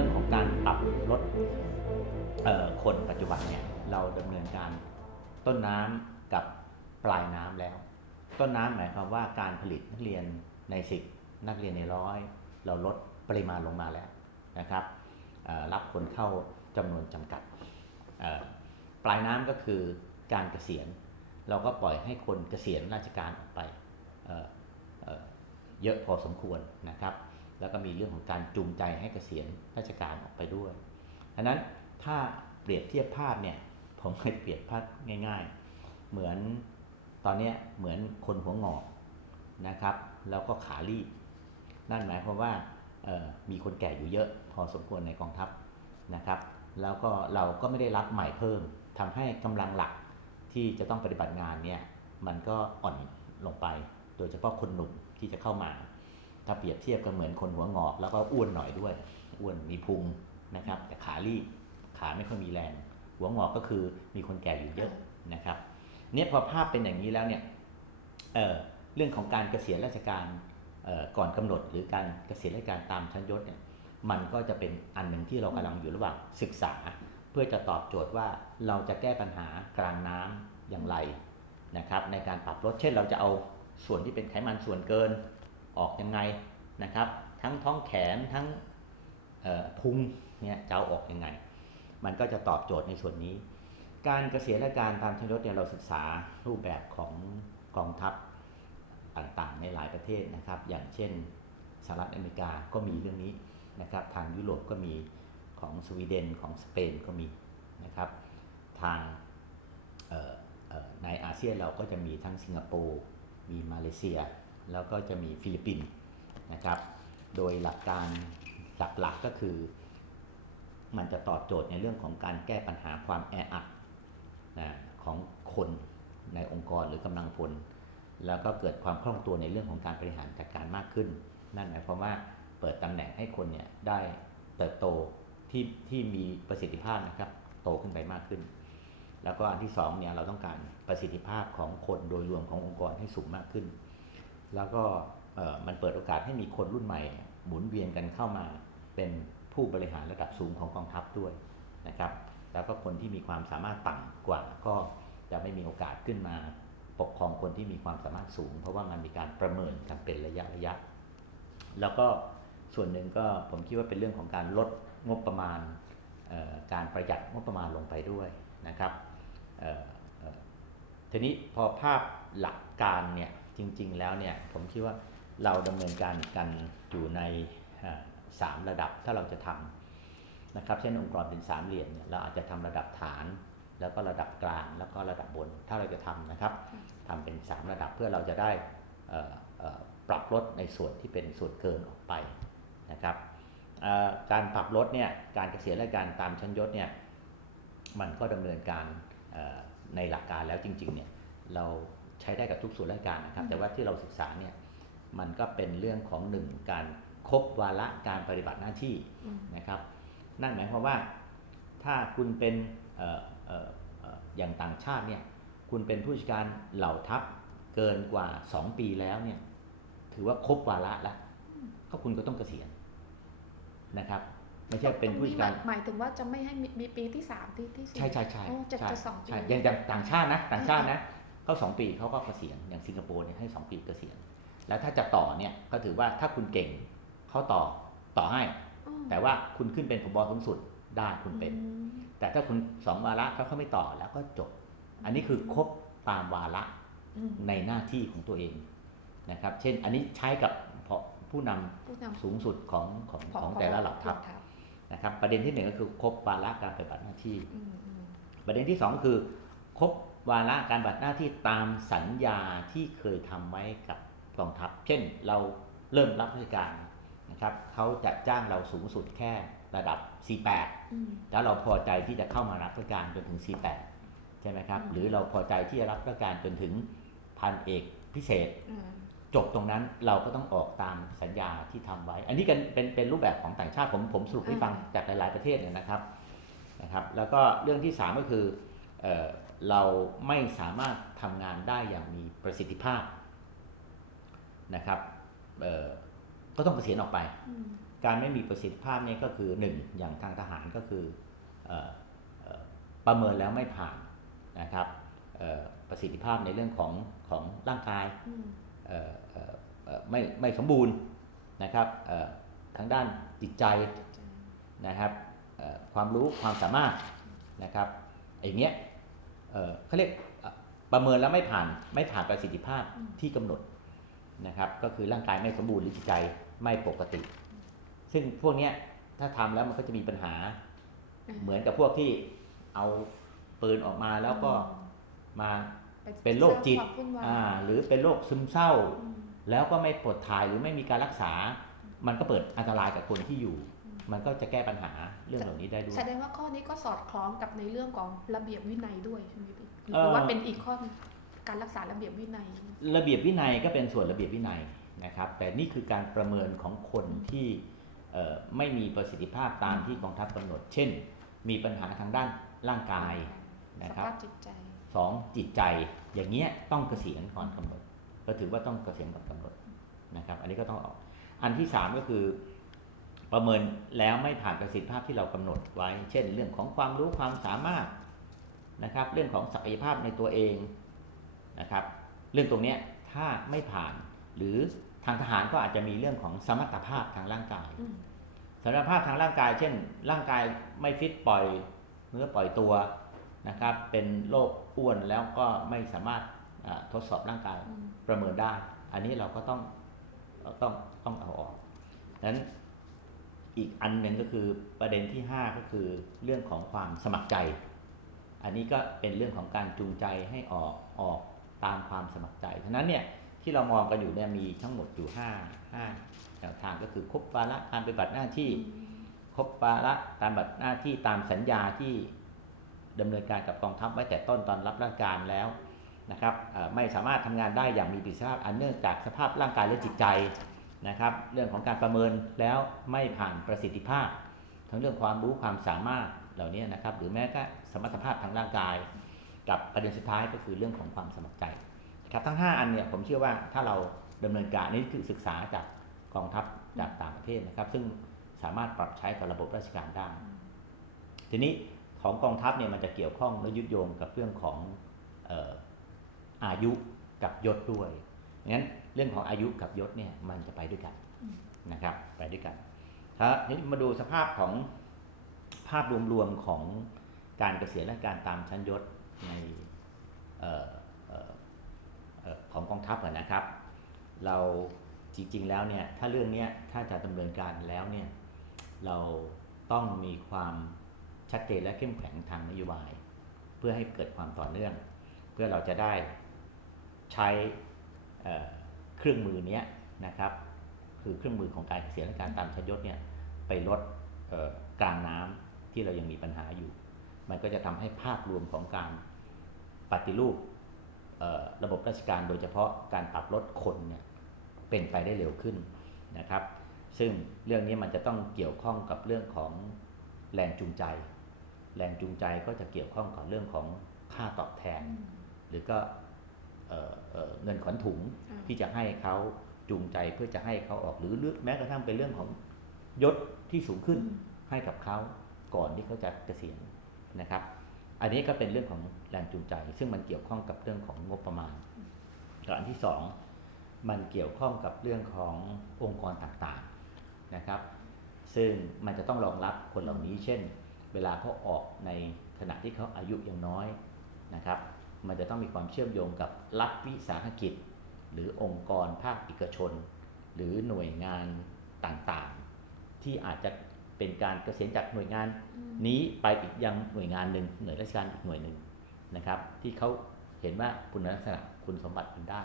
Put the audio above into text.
รื่องของการปรับลดคนปัจจุบันเนี่ยเราดำเนินการต้นน้ำกับปลายน้ำแล้ว ต้นน้ำหมายความว่าการผลิตนักเรียนในสิบนักเรียนในร้อย เราลดปริมาณลงมาแล้วนะครับรับคนเข้าจำนวนจำกัด ปลายน้ำก็คือการเกษียณ เราก็ปล่อยให้คนเกษียณราชการออกไปเเเยอะพอสมควรนะครับ แล้วก็มีเรื่องของการจูงใจให้เกษียณราชการออกไปด้วยดังนั้นถ้าเปรียบเทียบภาพเนี่ยผมเคยเปรียบภาพง่าย ๆ เหมือนตอนนี้เหมือนคนหัวงอกนะครับ แล้วก็ขาลีบนั่นหมายความว่ามีคนแก่อยู่เยอะ พอสมควรในกองทัพนะครับ แล้วก็เราก็ไม่ได้รับใหม่เพิ่มทำให้กำลังหลักที่จะต้องปฏิบัติงานเนี่ยมันก็อ่อนลงไป โดยเฉพาะคนหนุ่มที่จะเข้ามา ถ้าเปรียบเทียบก็เหมือนคนหัวงอก แล้วก็อ้วนหน่อยด้วย อ้วนมีพุงนะครับ แต่ขาลีบขาไม่ค่อยมีแรง หัวงอกก็คือมีคนแก่อยู่เยอะนะครับเนี่ยพอภาพเป็นอย่างนี้แล้วเนี่ยเออเรื่องของการเกษียณราชการก่อนกำหนด หรือการเกษียณราชการตามชั้นยศเนี่ยมันก็จะเป็นอันหนึ่งที่เรากำลังอยู่ระหว่างศึกษา เพื่อจะตอบโจทย์ว่าเราจะแก้ปัญหากลางน้ำอย่างไรนะครับ ในการปรับลดเช่นเราจะเอาส่วนที่เป็นไขมันส่วนเกิน ออกยังไงนะครับ ทั้งท้องแขนทั้งพุงเนี่ยจะเอาออกยังไง มันก็จะตอบโจทย์ในส่วนนี้ การเกษียณราชการตามชนยศเนี่ยเราศึกษารูปแบบของกองทัพต่างๆในหลายประเทศนะครับ อย่างเช่นสหรัฐอเมริกาก็มีเรื่องนี้นะครับ ทางยุโรปก็มีของสวีเดนของสเปนก็มีนะครับ ทางในอาเซียนเราก็จะมีทั้งสิงคโปร์มีมาเลเซีย แล้วก็จะมีฟิลิปปินส์นะครับ โดยหลักการหลักๆก็คือ มันจะตอบโจทย์ในเรื่องของการแก้ปัญหาความแออัดนะของคนในองค์กรหรือกำลังพล แล้วก็เกิดความคล่องตัวในเรื่องของการบริหารจัดการมากขึ้น นั่นหมายความว่าเปิดตำแหน่งให้คนเนี่ยได้เติบโตที่ที่มีประสิทธิภาพนะครับโตขึ้นไปมากขึ้น แล้วก็อันที่สองเนี่ยเราต้องการประสิทธิภาพของคนโดยรวมขององค์กรให้สูงมากขึ้น แล้วก็มันเปิดโอกาสให้มีคนรุ่นใหม่หมุนเวียนกันเข้ามาเป็นผู้บริหารระดับสูงของกองทัพด้วยนะครับแล้วก็คนที่มีความสามารถต่ำกว่าก็จะไม่มีโอกาสขึ้นมาปกครองคนที่มีความสามารถสูง เพราะว่ามันมีการประเมินกันเป็นระยะระยะ แล้วก็ส่วนหนึ่งก็ผมคิดว่าเป็นเรื่องของการลดงบประมาณการประหยัดงบประมาณลงไปด้วยนะครับทีนี้พอภาพหลักการเนี่ย จริง ๆ แล้วเนี่ยผมคิดว่าเราดำเนินการกันอยู่ในเอ่อสามระดับถ้าเราจะทำนะครับ เช่นองค์กรเป็นสามเหลี่ยมเนี่ยเราอาจจะทำระดับฐาน แล้วก็ระดับกลางแล้วก็ระดับบนถ้าเราจะทำนะครับทำเป็นสามระดับเพื่อเราจะได้เอ่อเอ่อปรับลดในส่วนที่เป็นส่วนเกินออกไปนะครับเอ่อการปรับลดเนี่ยการเกษียณราชการตามชั้นยศเนี่ยมันก็ดำเนินการเอ่อในหลักการแล้วจริงๆเนี่ยเรา ใช้ได้กับทุกส่วนราชการนะครับ แต่ว่าที่เราศึกษาเนี่ยมันก็เป็นเรื่องของหนึ่งการครบวาระการปฏิบัติหน้าที่อืมนะครับ นั่นหมายความว่าถ้าคุณเป็นเอ่อเอ่อเอ่ออย่างต่างชาติเนี่ยคุณเป็นผู้จัดการเหล่าทัพเกินกว่า 2 ปีแล้วเนี่ยถือว่าครบวาระแล้วก็คุณก็ต้องเกษียณนะครับไม่ใช่เป็นผู้จัดการหมยหมายถึงว่าจะไม่ให้มีมีปีที่สามที่ที่สี่ใช่ใช่ใช่โอ้จะใช่จะสองปีใช่อย่างอย่างต่างชาตินะต่างชาตินะ เขาสองปีเขาก็เกษียณอย่างสิงคโปร์เนี่ยให้สองปีเกษียณแล้วถ้าจะต่อเนี่ยก็ถือว่าถ้าคุณเก่งเขาต่อต่อให้อ๋อแต่ว่าคุณขึ้นเป็นผบสูงสุดได้คุณเป็นอืมแต่ถ้าคุณสองวาระเขาเขาไม่ต่อแล้วก็จบ อันนี้คือครบตามวาระอืมในหน้าที่ของตัวเองนะครับ เช่นอันนี้ใช้กับพผู้นำผู้นำสูงสุดของของผอของแต่ละเหล่าทัพทัพนะครับ ประเด็นที่หนึ่งก็คือครบวาระการปฏิบัติหน้าที่อืมอืมประเด็นที่สองคือครบ วาระการปฏิบัติหน้าที่ตามสัญญาที่เคยทำไว้กับกองทัพ เช่นเราเริ่มรับราชการนะครับเขาจะจ้างเราสูงสุดแค่ระดับ48อืมแล้วเราพอใจที่จะเข้ามารับราชการจนถึง48ใช่ไหมครับอืมหรือเราพอใจที่จะรับราชการจนถึงพันเอกพิเศษอืมจบตรงนั้นเราก็ต้องออกตามสัญญาที่ทำไว้ อันนี้กันเป็นเป็นรูปแบบของต่างชาติผมผมสรุปให้ฟังจากหลาย ๆประเทศเนี่ยนะครับนะครับ แล้วก็เรื่องที่ 3 ก็คือ เออเราไม่สามารถทำงานได้อย่างมีประสิทธิภาพนะครับเอ่อก็ต้องเกษียณออกไปอืมการไม่มีประสิทธิภาพเนี่ยก็คือหนึ่งอย่างทางทหารก็คือเอ่อเอ่อประเมินแล้วไม่ผ่านนะครับเอ่อประสิทธิภาพในเรื่องของของร่างกายอืมเอ่อเอ่อเอ่อไม่ไม่สมบูรณ์นะครับเอ่อทางด้านจิตใจนะครับเอ่อความรู้ความสามารถนะครับไอ้เนี้ยเอ่อ เขาเรียกเอ่อประเมินแล้วไม่ผ่านไม่ผ่านประสิทธิภาพที่กำหนดนะครับ ก็คือร่างกายไม่สมบูรณ์หรือจิตใจไม่ปกติ ซึ่งพวกเนี้ยถ้าทำแล้วมันก็จะมีปัญหา เหมือนกับพวกที่เอาปืนออกมาแล้วก็มาเป็นโรคจิตสร้างความวุ่นวายอ่าหรือเป็นโรคซึมเศร้าอืมแล้วก็ไม่ปลดถ่ายหรือไม่มีการรักษา มันก็เปิดอันตรายกับคนที่อยู่ มันก็จะแก้ปัญหาเรื่องเหล่านี้ได้ด้วย แสดงว่าข้อนี้ก็สอดคล้องกับในเรื่องของระเบียบวินัยด้วยใช่ไหมพี่หเอ่รืออว่าเป็นอีกข้อหนึ่งการรักษาระเบียบวินัย ระเบียบวินัยก็เป็นส่วนระเบียบวินัยนะครับ แต่นี่คือการประเมินของคนที่เอ่อไม่มีประสิทธิภาพตามที่กองทัพกำหนด เช่น มีปัญหาทางด้านร่างกายนะครับสภาพจิตใจสองจิตใจอย่างเงี้ยต้องเกษียณก่อนกำหนด ก็ถือว่าต้องเกษียณก่อนกำหนดนะครับ อันนี้ก็ต้องออก อันที่สามก็คือ ประเมินแล้วไม่ผ่านประสิทธิภาพที่เรากำหนดไว้ เช่น เรื่องของความรู้ความสามารถนะครับ เรื่องของศักยภาพในตัวเองนะครับ เรื่องตรงเนี้ยถ้าไม่ผ่าน หรือทางทหารก็อาจจะมีเรื่องของสมรรถภาพทางร่างกายอืมสมรรถภาพทางร่างกาย เช่น ร่างกายไม่ฟิตปล่อยเนื้อปล่อยตัวนะครับ เป็นโรคอ้วนแล้วก็ไม่สามารถอ่าทดสอบร่างกายอืมประเมินได้ อันนี้เราก็ต้องต้องต้องเอาออกดังนั้น อีกอันหนึ่งก็คือประเด็นที่ 5 ก็คือเรื่องของความสมัครใจ อันนี้ก็เป็นเรื่องของการจูงใจให้ออกออกตามความสมัครใจฉะนั้นเนี่ยที่เรามองกันอยู่เนี่ยมีทั้งหมดอยู่5 5แนวทางก็คือครบวาระการปฏิบัติหน้าที่ครบวาระการปฏิบัติหน้าที่ตามสัญญาที่ดำเนินการกับกองทัพไว้แต่ต้นตอนรับราชการแล้วนะครับไม่สามารถทำงานได้อย่างมีประสิทธิภาพอันเนื่องจากสภาพร่างกายและจิตใจ นะครับ เรื่องของการประเมินแล้วไม่ผ่านประสิทธิภาพ ทั้งเรื่องความรู้ความสามารถเหล่านี้นะครับ หรือแม้ก็สมรรถภาพทางร่างกาย กับประเด็นสุดท้ายก็คือเรื่องของความสมัครใจครับทั้ง 5 อันเนี่ยผมเชื่อว่าถ้าเราดำเนินการนี่คือศึกษาจากกองทัพจากต่างประเทศนะครับ ซึ่งสามารถปรับใช้กับระบบราชการได้ ทีนี้ของกองทัพเนี่ยมันจะเกี่ยวข้องและยึดโยงกับเรื่องของอออายุกับยศด้วย งั้นเรื่องของอายุกับยศเนี่ยมันจะไปด้วยกันอืมนะครับ ไปด้วยกันครับทีนี้มาดูสภาพของภาพรวมๆของการเกษียณและการตามชั้นยศในเอ่อเอ่อเอ่อของกองทัพอะนะครับ เราจริงๆแล้วเนี่ยถ้าเรื่องเนี้ยถ้าจะดำเนินการแล้วเนี่ยเราต้องมีความชัดเจนและเข้มแข็งทางนโยบาย เพื่อให้เกิดความต่อเนื่อง เพื่อเราจะได้ใช้ เครื่องมือเนี้ยนะครับคือเครื่องมือของการเกษียณและการตามชั้นยศเนี่ยไปลดกลางน้ำที่เรายังมีปัญหาอยู่ มันก็จะทำให้ภาพรวมของการปฏิรูประบบราชการโดยเฉพาะการปรับลดคนเนี่ยเป็นไปได้เร็วขึ้นนะครับ ซึ่งเรื่องนี้มันจะต้องเกี่ยวข้องกับเรื่องของแรงจูงใจ แรงจูงใจก็จะเกี่ยวข้องกับเรื่องของค่าตอบแทน หรือก็ เอ่อเอ่อเงินขวัญถุงอ่าที่จะให้เขาจูงใจเพื่อจะให้เขาออกหรือหรือแม้กระทั่งเป็นเรื่องของยศที่สูงขึ้นอืมให้กับเขาก่อนที่เขาจะเกษียณนะครับ อันนี้ก็เป็นเรื่องของแรงจูงใจ ซึ่งมันเกี่ยวข้องกับเรื่องของงบประมาณแล้วอันที่สองมันเกี่ยวข้องกับเรื่องขององค์กรต่างๆนะครับ ซึ่งมันจะต้องรองรับคนเหล่านี้ เช่น เวลาเขาออกในขณะที่เขาอายุยังน้อยนะครับ มันจะต้องมีความเชื่อมโยงกับรัฐวิสาหกิจ หรือองค์กรภาคเอกชน หรือหน่วยงานต่างๆ ที่อาจจะเป็นการเกษียณจากหน่วยงานนี้ไปอีกยังหน่วยงานหนึ่งหน่วยราชการอีกหน่วยหนึ่งนะครับ ที่เขาเห็นว่าคุณลักษณะคุณสมบัติมันได้